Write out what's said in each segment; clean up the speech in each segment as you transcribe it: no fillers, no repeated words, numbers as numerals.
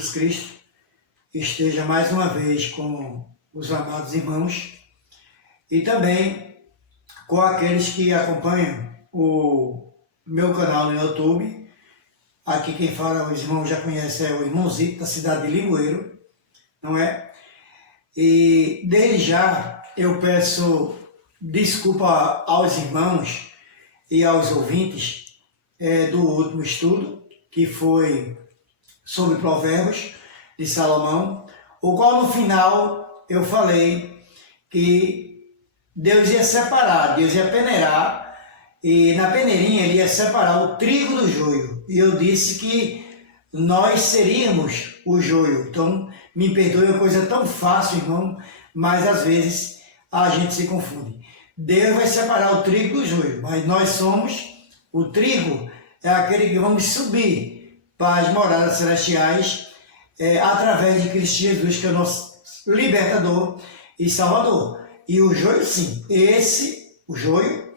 Jesus Cristo esteja mais uma vez com os amados irmãos e também com aqueles que acompanham o meu canal no YouTube. Aqui quem fala, os irmãos já conhecem, é o irmãozito da cidade de Limoeiro, não é? E desde já eu peço desculpa aos irmãos e aos ouvintes do último estudo, que foi sobre Provérbios de Salomão, o qual no final eu falei que Deus ia separar, Deus ia peneirar, e na peneirinha ele ia separar o trigo do joio. E eu disse que nós seríamos o joio. Então, me perdoe, é uma coisa tão fácil, irmão, mas às vezes a gente se confunde. Deus vai separar o trigo do joio, mas nós somos o trigo, é aquele que vamos subir para as moradas celestiais através de Cristo Jesus, que é o nosso libertador e salvador. E o joio, sim, o joio,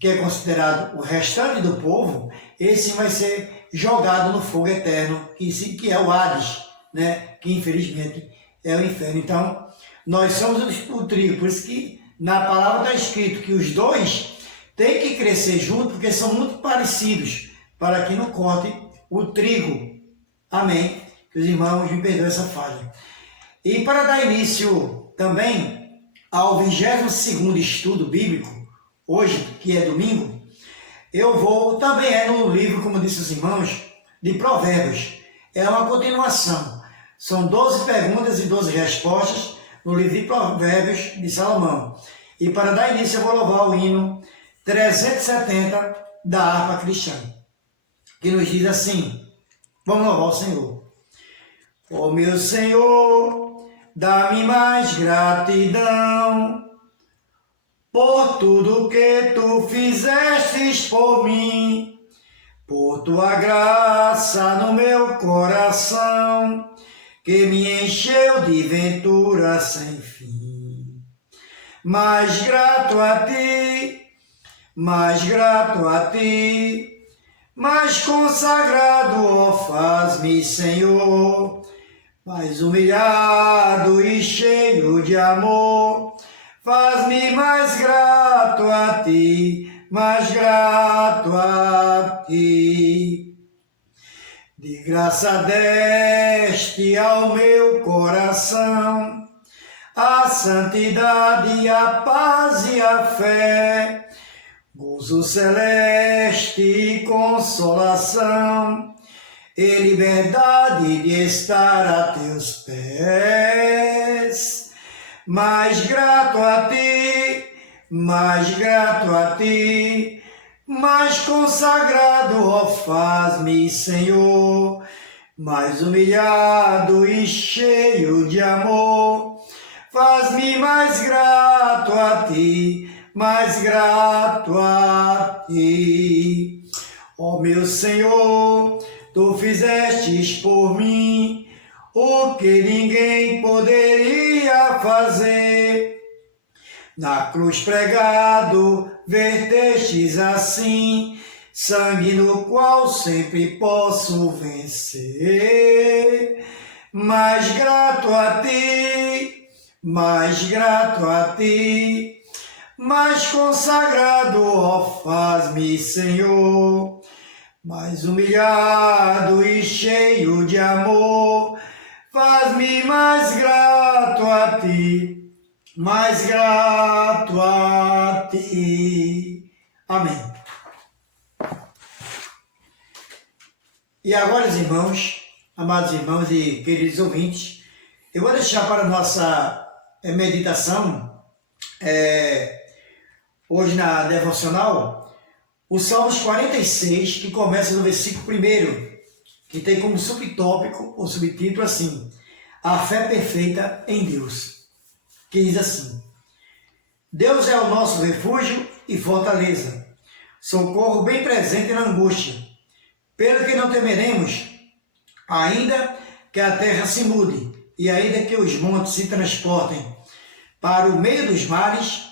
que é considerado o restante do povo, esse vai ser jogado no fogo eterno, que é o Hades, né? Que infelizmente é o inferno. Então, nós somos o trigo, por isso que na palavra está escrito que os dois têm que crescer juntos, porque são muito parecidos, para que não corte o trigo. Amém? Que os irmãos me perdoem essa falha. E para dar início também ao 22º estudo bíblico, hoje, que é domingo, eu vou, também no livro, como disse os irmãos, de Provérbios. É uma continuação. São 12 perguntas e 12 respostas no livro de Provérbios de Salomão. E para dar início eu vou louvar o hino 370 da harpa cristã, que nos diz assim, vamos louvar o Senhor. Ó meu Senhor, dá-me mais gratidão por tudo que tu fizestes por mim, por tua graça no meu coração, que me encheu de ventura sem fim. Mais grato a ti, mais grato a ti, mais consagrado, ó, faz-me, Senhor, mais humilhado e cheio de amor, faz-me mais grato a ti, mais grato a ti. De graça deste ao meu coração a santidade, a paz e a fé, gozo celeste e consolação, e liberdade de estar a teus pés. Mais grato a ti, mais grato a ti, mais consagrado, ó, faz-me, Senhor, mais humilhado e cheio de amor, faz-me mais grato a ti, mais grato a ti. Ó meu Senhor, tu fizestes por mim o que ninguém poderia fazer. Na cruz pregado, vertestes assim sangue no qual sempre posso vencer. Mais grato a ti, mais grato a ti, mais consagrado, ó, faz-me, Senhor, mais humilhado e cheio de amor, faz-me mais grato a ti, mais grato a ti. Amém. E agora, irmãos, amados irmãos e queridos ouvintes, eu vou deixar para a nossa meditação, hoje na devocional, o Salmos 46, que começa no versículo 1º, que tem como subtópico ou subtítulo assim, a fé perfeita em Deus, que diz assim: Deus é o nosso refúgio e fortaleza, socorro bem presente na angústia, pelo que não temeremos, ainda que a terra se mude, e ainda que os montes se transportem para o meio dos mares,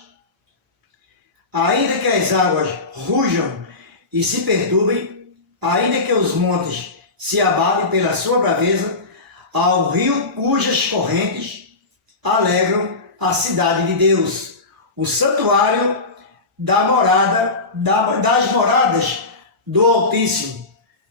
ainda que as águas rujam e se perturbem, ainda que os montes se abalem pela sua braveza, ao rio cujas correntes alegram a cidade de Deus, o santuário das moradas do Altíssimo.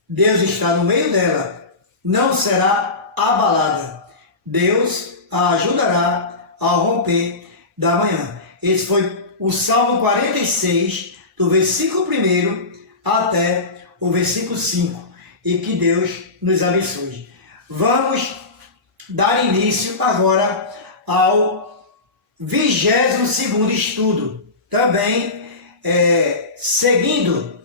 Deus está no meio dela, não será abalada. Deus a ajudará ao romper da manhã. Esse foi o Salmo 46, do versículo 1 até o versículo 5. E que Deus nos abençoe. Vamos dar início agora ao 22º estudo. Também seguindo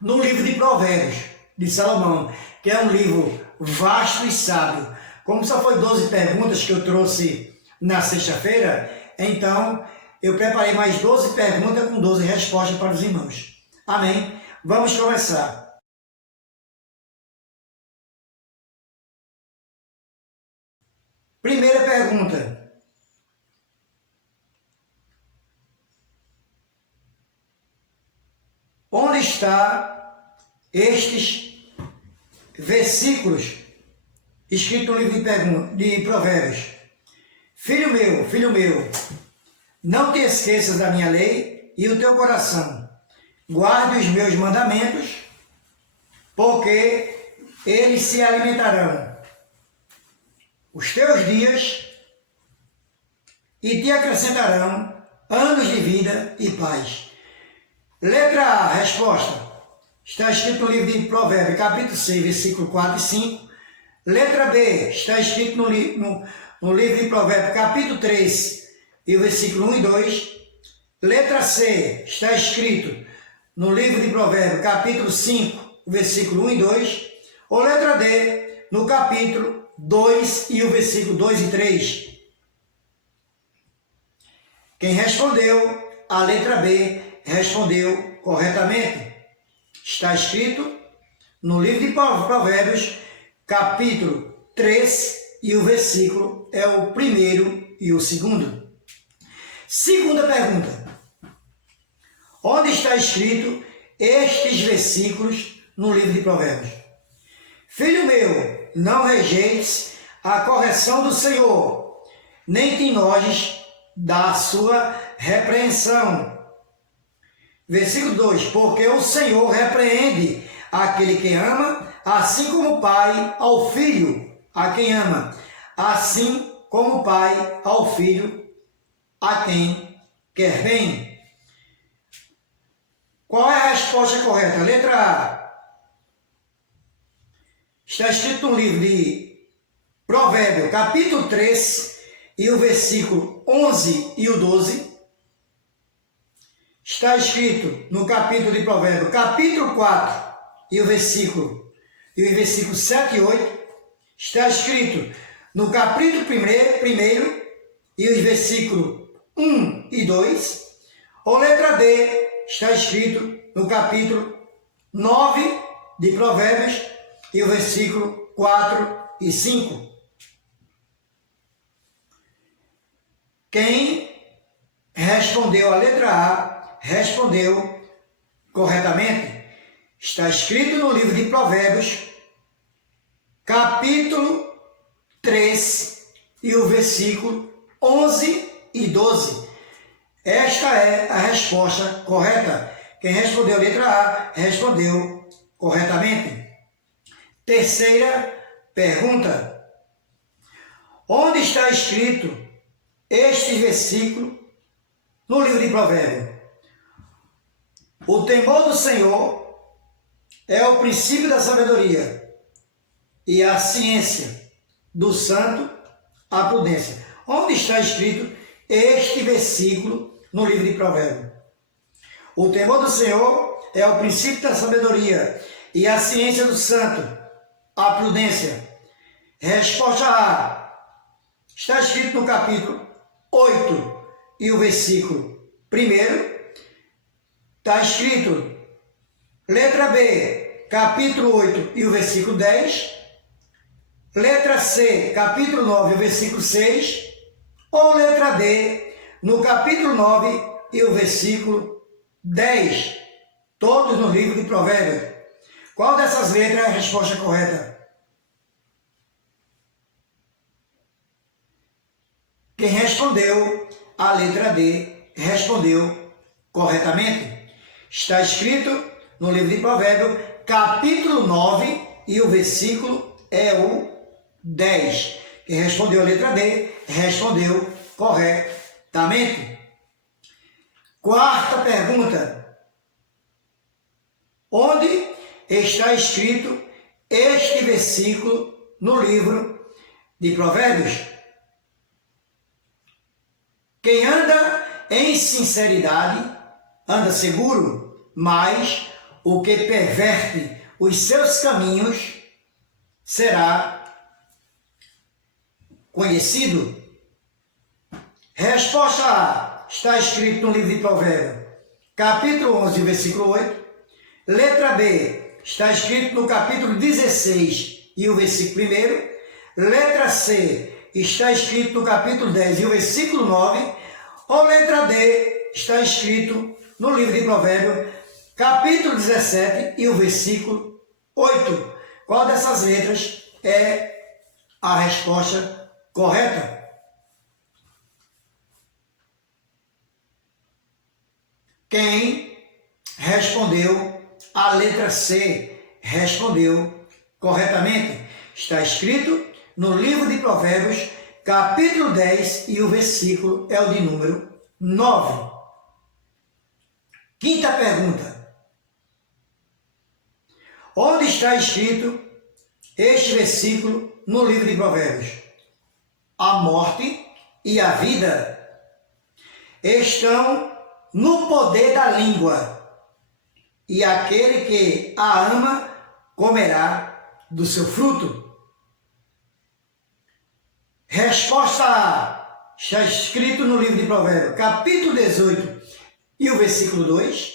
no livro de Provérbios de Salomão, que é um livro vasto e sábio. Como só foi 12 perguntas que eu trouxe na sexta-feira, então eu preparei mais 12 perguntas com 12 respostas para os irmãos. Amém? Vamos começar. Primeira pergunta. Onde está estes versículos escritos no livro de Provérbios? Filho meu, não te esqueças da minha lei e o teu coração. Guarde os meus mandamentos, porque eles se alimentarão os teus dias e te acrescentarão anos de vida e paz. Letra A, resposta. Está escrito no livro de Provérbios, capítulo 6, versículo 4 e 5. Letra B, está escrito no livro de Provérbios, capítulo 3, e o versículo 1 e 2. Letra C, está escrito no livro de Provérbios, capítulo 5, versículo 1 e 2. Ou letra D, no capítulo 2 e o versículo 2 e 3. Quem respondeu a letra B respondeu corretamente. Está escrito no livro de Provérbios, capítulo 3, e o versículo é o 1º e o 2º. Segunda pergunta. Onde está escrito estes versículos no livro de Provérbios? Filho meu, não rejeites a correção do Senhor, nem te enojes da sua repreensão. Versículo 2. Porque o Senhor repreende aquele que ama, assim como o pai ao filho a quem ama, assim como o pai ao filho a quem quer bem. Qual é a resposta correta? Letra A. Está escrito no livro de Provérbios, capítulo 3, e o versículo 11 e o 12. Está escrito no capítulo de Provérbios, capítulo 4, e o versículo 7 e 8. Está escrito no capítulo 1 e os versículos 1 e 2. Ou letra D, está escrito no capítulo 9 de Provérbios e o versículo 4 e 5. Quem respondeu a letra A respondeu corretamente. Está escrito no livro de Provérbios, capítulo 3 e o versículo 11 e 12. Esta é a resposta correta. Quem respondeu a letra A respondeu corretamente. Terceira pergunta. Onde está escrito este versículo no livro de Provérbios? O temor do Senhor é o princípio da sabedoria, e a ciência do santo, a prudência. Onde está escrito este versículo no livro de Provérbios? O temor do Senhor é o princípio da sabedoria, e a ciência do santo, a prudência. Resposta A. Está escrito no capítulo 8 e o versículo 1. Está escrito, letra B, capítulo 8 e o versículo 10. Letra C, capítulo 9 e o versículo 6. Ou letra D, no capítulo 9 e o versículo 10. Todos no livro de Provérbios. Qual dessas letras é a resposta correta? Quem respondeu a letra D, respondeu corretamente. Está escrito no livro de Provérbios, capítulo 9, e o versículo é o 10. Quem respondeu a letra D, respondeu corretamente. Quarta pergunta. Onde está escrito este versículo no livro de Provérbios? Quem anda em sinceridade anda seguro, mas o que perverte os seus caminhos será conhecido. Resposta A. Está escrito no livro de Provérbios, capítulo 11, versículo 8. Letra B. Está escrito no capítulo 16 e o versículo 1. Letra C. Está escrito no capítulo 10 e o versículo 9. Ou letra D. Está escrito no livro de Provérbios, capítulo 17 e o versículo 8. Qual dessas letras é a resposta correta? Quem respondeu a letra C respondeu corretamente. Está escrito no livro de Provérbios, capítulo 10 e o versículo é o de número 9. Quinta pergunta. Onde está escrito este versículo no livro de Provérbios? A morte e a vida estão no poder da língua, e aquele que a ama comerá do seu fruto. Resposta A. Está escrito no livro de Provérbios, capítulo 18 e o versículo 2.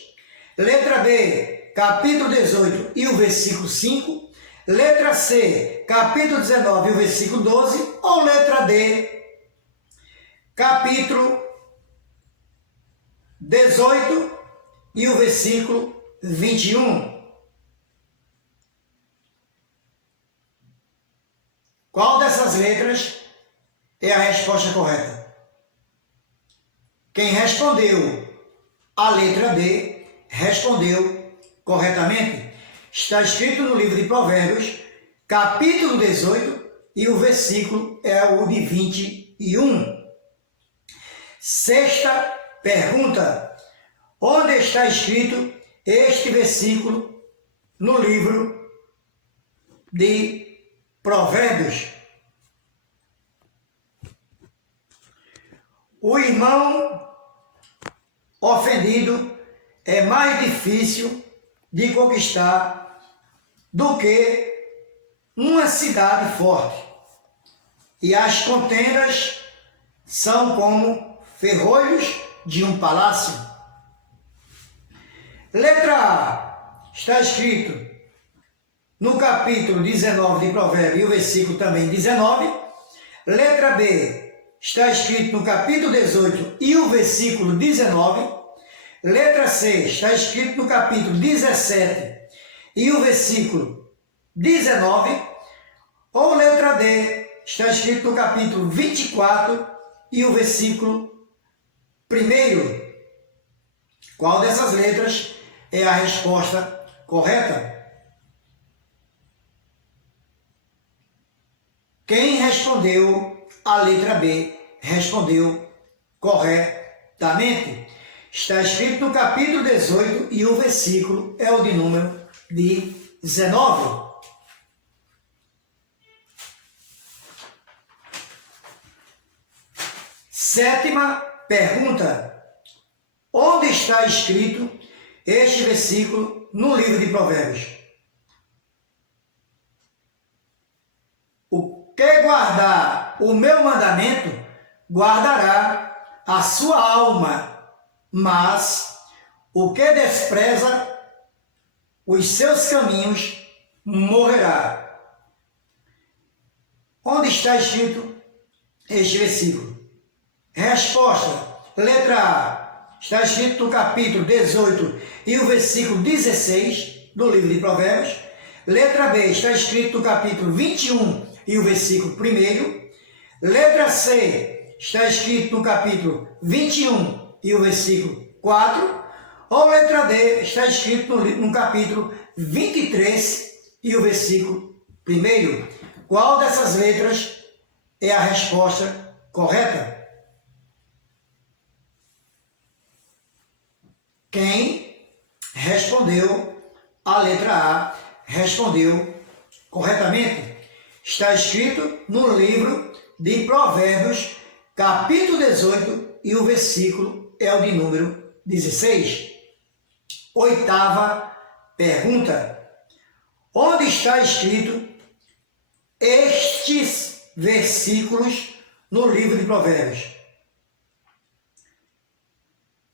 Letra B, capítulo 18 e o versículo 5. Letra C, capítulo 19 e o versículo 12. Ou letra D, capítulo 18 e o versículo 21. Qual dessas letras é a resposta correta? Quem respondeu a letra D respondeu corretamente. Está escrito no livro de Provérbios, capítulo 18 e o versículo é o de 21. Sexta pergunta. Onde está escrito este versículo no livro de Provérbios? O irmão ofendido é mais difícil de conquistar do que uma cidade forte, e as contendas são como ferrolhos de um palácio. Letra A. Está escrito no capítulo 19 de Provérbios e o versículo também 19. Letra B. Está escrito no capítulo 18 e o versículo 19. Letra C. Está escrito no capítulo 17 e o versículo 19. Ou letra D. Está escrito no capítulo 24 e o versículo 1. Qual dessas letras é a resposta correta? Quem respondeu a letra B respondeu corretamente. Está escrito no capítulo 18 e o versículo é o de número 19. Sétima pergunta. Onde está escrito este versículo no livro de Provérbios? O que guardar o meu mandamento, guardará a sua alma, mas o que despreza os seus caminhos, morrerá. Onde está escrito este versículo? Resposta. Letra A. Está escrito no capítulo 18 e o versículo 16 do livro de Provérbios. Letra B. Está escrito no capítulo 21 e o versículo 1. Letra C. está escrito no capítulo 21 e o versículo 4, ou letra D, está escrito no capítulo 23 e o versículo 1. Qual dessas letras é a resposta correta? Quem respondeu a letra A respondeu corretamente. Está escrito no livro de Provérbios, capítulo 18, e o versículo é o de número 16. Oitava pergunta. Onde está escrito estes versículos no livro de Provérbios?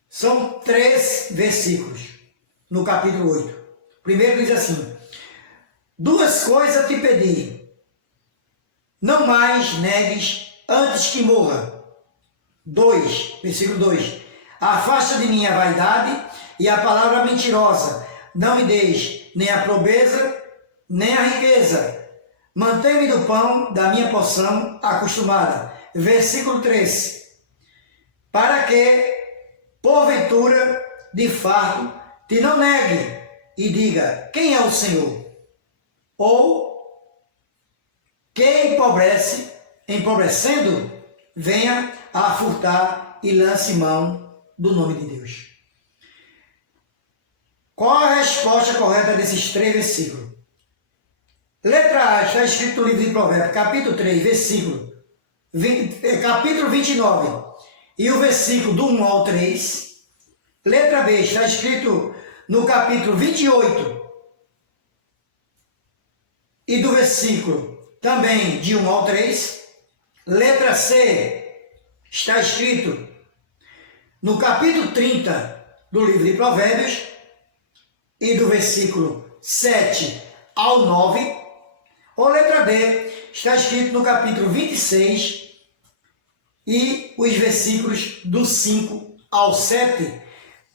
São 3 versículos no capítulo 8. Primeiro diz assim: duas coisas te pedi, não mais negues antes que morra. 2, versículo 2. Afasta de mim a vaidade e a palavra mentirosa. Não me deixe nem a pobreza, nem a riqueza. Mantém-me do pão da minha porção acostumada. Versículo 3. Para que, porventura, de fato, te não negue e diga: quem é o Senhor? Ou que empobrece, empobrecendo, venha a furtar e lance mão do nome de Deus. Qual a resposta correta desses 3 versículos? Letra A está escrito no livro de Provérbios, capítulo 3, capítulo 29, e o versículo do 1 ao 3. Letra B está escrito no capítulo 28, e do versículo também de 1 ao 3. Letra C está escrito no capítulo 30 do livro de Provérbios, e do versículo 7 ao 9. Ou letra D está escrito no capítulo 26 e os versículos do 5 ao 7.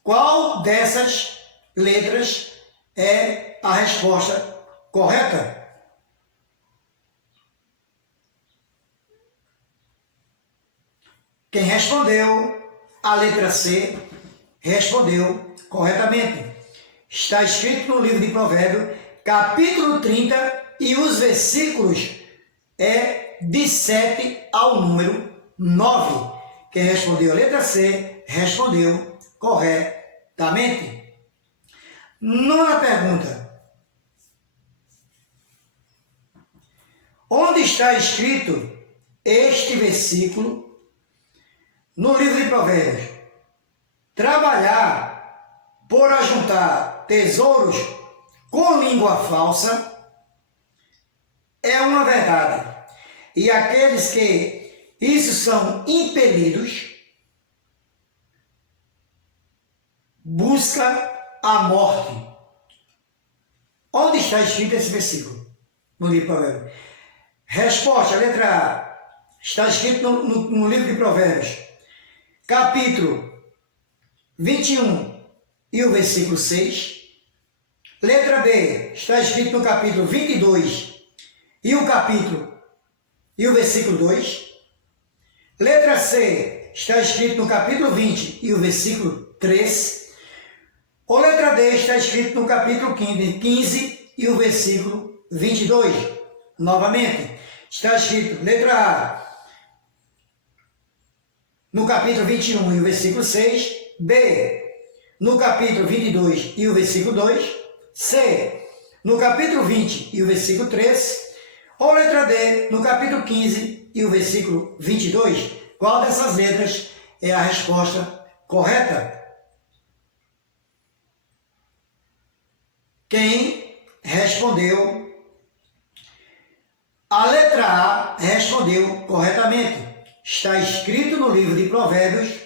Qual dessas letras é a resposta correta? Quem respondeu a letra C respondeu corretamente. Está escrito no livro de Provérbios, capítulo 30, e os versículos de 7 ao número 9. Quem respondeu a letra C respondeu corretamente. Nona pergunta. Onde está escrito este versículo no livro de Provérbios? Trabalhar por ajuntar tesouros com língua falsa é uma verdade, e aqueles que isso são impelidos buscam a morte. Onde está escrito esse versículo no livro de Provérbios? Resposta, letra A. Está escrito no livro de Provérbios, capítulo 21 e o versículo 6. Letra B, está escrito no capítulo 22 e o versículo 2. Letra C, está escrito no capítulo 20 e o versículo 3. Ou letra D, está escrito no capítulo 15 e o versículo 22. Novamente, está escrito letra A no capítulo 21 e o versículo 6. B, no capítulo 22 e o versículo 2. C, no capítulo 20 e o versículo 3. Ou letra D, no capítulo 15 e o versículo 22. Qual dessas letras é a resposta correta? Quem respondeu a letra A respondeu corretamente. Está escrito no livro de Provérbios,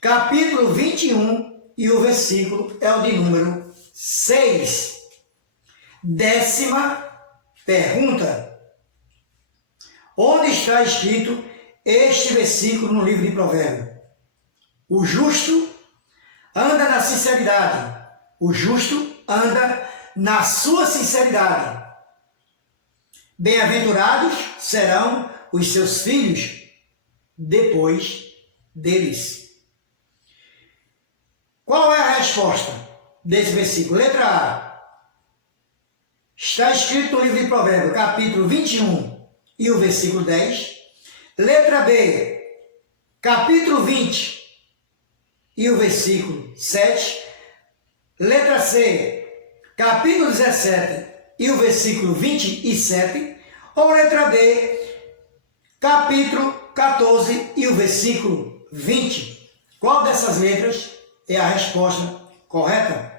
capítulo 21, e o versículo é o de número 6. Décima pergunta. Onde está escrito este versículo no livro de Provérbios? O justo anda na sinceridade. O justo anda na sua sinceridade. Bem-aventurados serão os seus filhos. depois deles. Qual é a resposta desse versículo? Letra A. Está escrito no livro de Provérbios, capítulo 21 e o versículo 10. Letra B. Capítulo 20 e o versículo 7. Letra C. Capítulo 17 e o versículo 27. Ou letra D. Capítulo 14 e o versículo 20. Qual dessas letras é a resposta correta?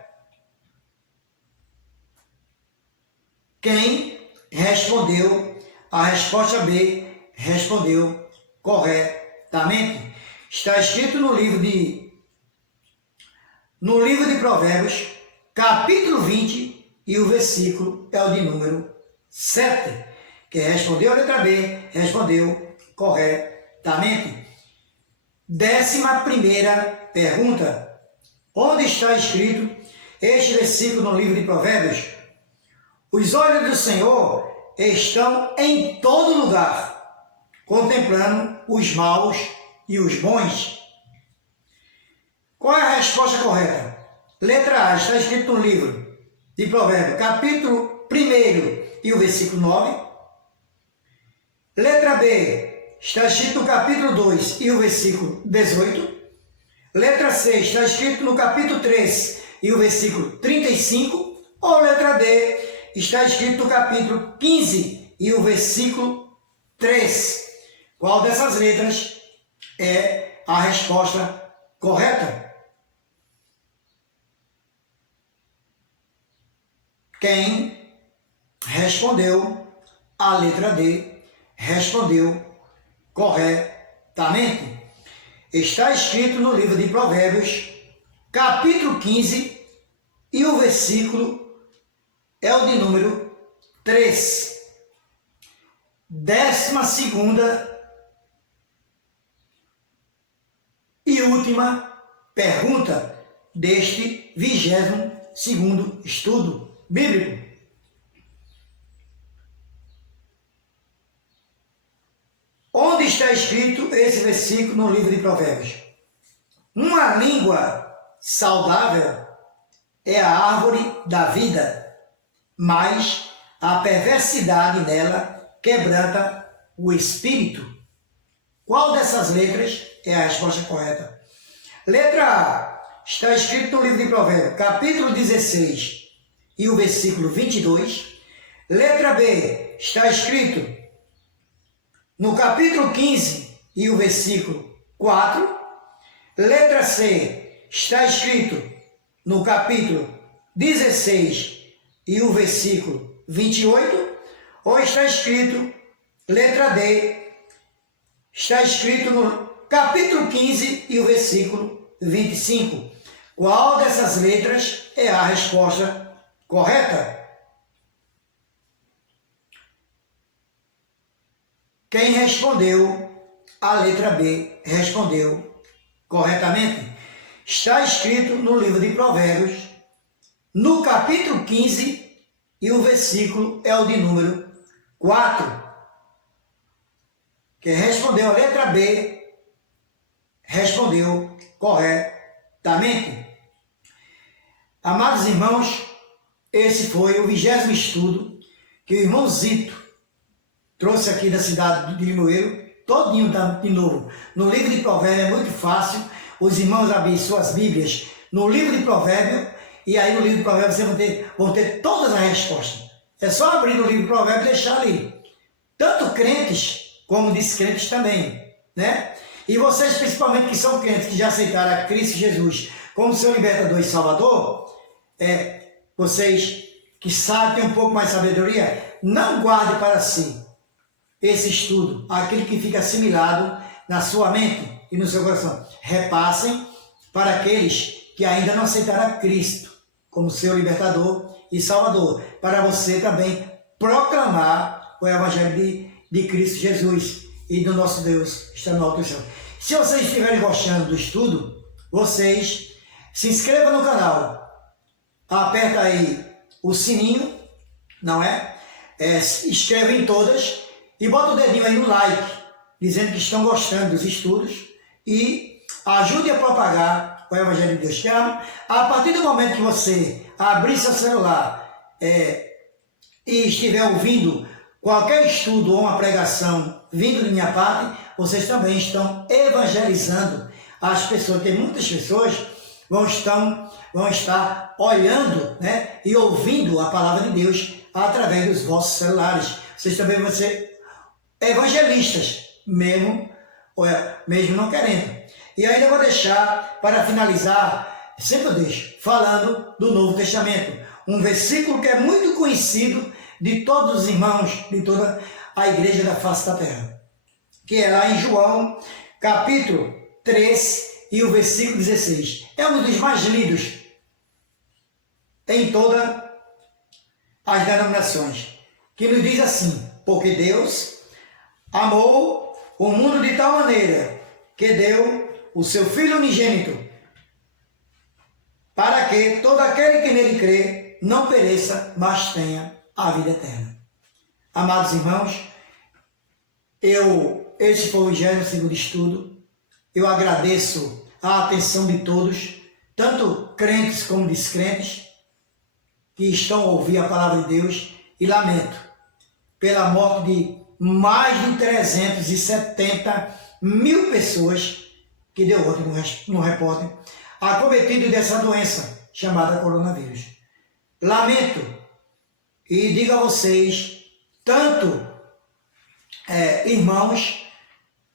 Quem respondeu a resposta B respondeu corretamente. Está escrito no livro de Provérbios, capítulo 20 e o versículo é o de número 7. Quem respondeu a letra B respondeu corretamente. 11ª pergunta. Onde está escrito este versículo no livro de Provérbios? Os olhos do Senhor estão em todo lugar, contemplando os maus e os bons. Qual é a resposta correta? Letra A, está escrito no livro de Provérbios, capítulo 1 e o versículo 9. Letra B, está escrito no capítulo 2 e o versículo 18. Letra C, está escrito no capítulo 3 e o versículo 35. Ou letra D, está escrito no capítulo 15 e o versículo 3. Qual dessas letras é a resposta correta? Quem respondeu a letra D respondeu corretamente. Está escrito no livro de Provérbios, capítulo 15 e o versículo é o de número 3. 12ª e última pergunta deste 22º estudo bíblico. Onde está escrito esse versículo no livro de Provérbios? Uma língua saudável é a árvore da vida, mas a perversidade nela quebranta o espírito. Qual dessas letras é a resposta correta? Letra A, está escrito no livro de Provérbios, capítulo 16 e o versículo 22. Letra B, está escrito no capítulo 15 e o versículo 4. Letra C, está escrito no capítulo 16 e o versículo 28. Ou está escrito, letra D, está escrito no capítulo 15 e o versículo 25. Qual dessas letras é a resposta correta? Quem respondeu a letra B respondeu corretamente. Está escrito no livro de Provérbios, no capítulo 15, e o versículo é o de número 4. Quem respondeu a letra B respondeu corretamente. Amados irmãos, esse foi o 20º estudo que o irmão Zito trouxe aqui da cidade de Limoeiro, todinho de novo. No livro de Provérbios é muito fácil, os irmãos abrem suas Bíblias no livro de Provérbios, e aí no livro de Provérbios vocês vão ter todas as respostas. É só abrir no livro de Provérbios e deixar ali. Tanto crentes como descrentes também, né? E vocês, principalmente, que são crentes, que já aceitaram a Cristo Jesus como seu libertador e salvador, vocês que sabem, têm um pouco mais de sabedoria, não guardem para si esse estudo, aquele que fica assimilado na sua mente e no seu coração. Repassem para aqueles que ainda não aceitaram a Cristo como seu libertador e salvador, para você também proclamar o Evangelho de Cristo Jesus e do nosso Deus está no alto do céu. Se vocês estiverem gostando do estudo, vocês se inscrevam no canal, aperta aí o sininho, não é? Inscreve em todas e bota o dedinho aí no like, dizendo que estão gostando dos estudos e ajude a propagar o Evangelho de Deus. Que a partir do momento que você abrir seu celular e estiver ouvindo qualquer estudo ou uma pregação vindo de minha parte, vocês também estão evangelizando as pessoas. Tem muitas pessoas vão estar olhando, né, e ouvindo a palavra de Deus através dos vossos celulares. Vocês também vão ser evangelistas, mesmo não querendo. E ainda vou deixar, para finalizar, sempre eu deixo, falando do Novo Testamento. Um versículo que é muito conhecido de todos os irmãos, de toda a igreja da face da terra. Que é lá em João, capítulo 3, e o versículo 16. É um dos mais lidos em todas as denominações. Que nos diz assim: porque Deus amou o mundo de tal maneira que deu o seu Filho unigênito, para que todo aquele que nele crê não pereça, mas tenha a vida eterna. Amados irmãos, esse foi o 22º estudo. Eu agradeço a atenção de todos, tanto crentes como descrentes, que estão a ouvir a palavra de Deus, e lamento pela morte de mais de 370 mil pessoas que deu ontem no repórter, acometido dessa doença chamada coronavírus. Lamento e digo a vocês, tanto irmãos,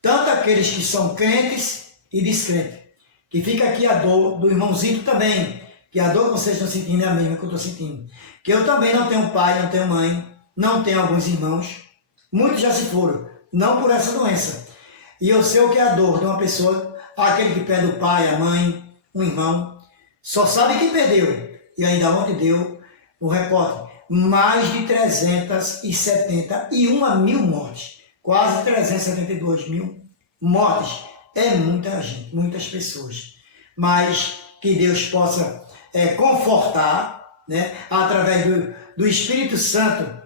tanto aqueles que são crentes e descrentes, que fica aqui a dor do irmãozinho também, que a dor que vocês estão sentindo é a mesma que eu estou sentindo. Que eu também não tenho pai, não tenho mãe, não tenho alguns irmãos, muitos já se foram, não por essa doença. E eu sei o que é a dor de uma pessoa, aquele que perde o pai, a mãe, um irmão, só sabe que perdeu. E ainda ontem deu um repórter, mais de 371 mil mortes, quase 372 mil mortes. É muita gente, muitas pessoas. Mas que Deus possa confortar, né, através do Espírito Santo,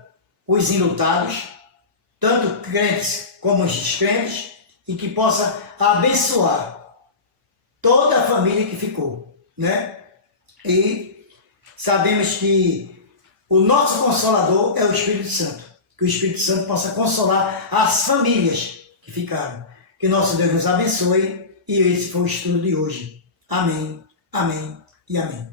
os enlutados, tanto crentes como os descrentes, e que possa abençoar toda a família que ficou, né? E sabemos que o nosso Consolador é o Espírito Santo. Que o Espírito Santo possa consolar as famílias que ficaram. Que nosso Deus nos abençoe. E esse foi o estudo de hoje. Amém, amém e amém.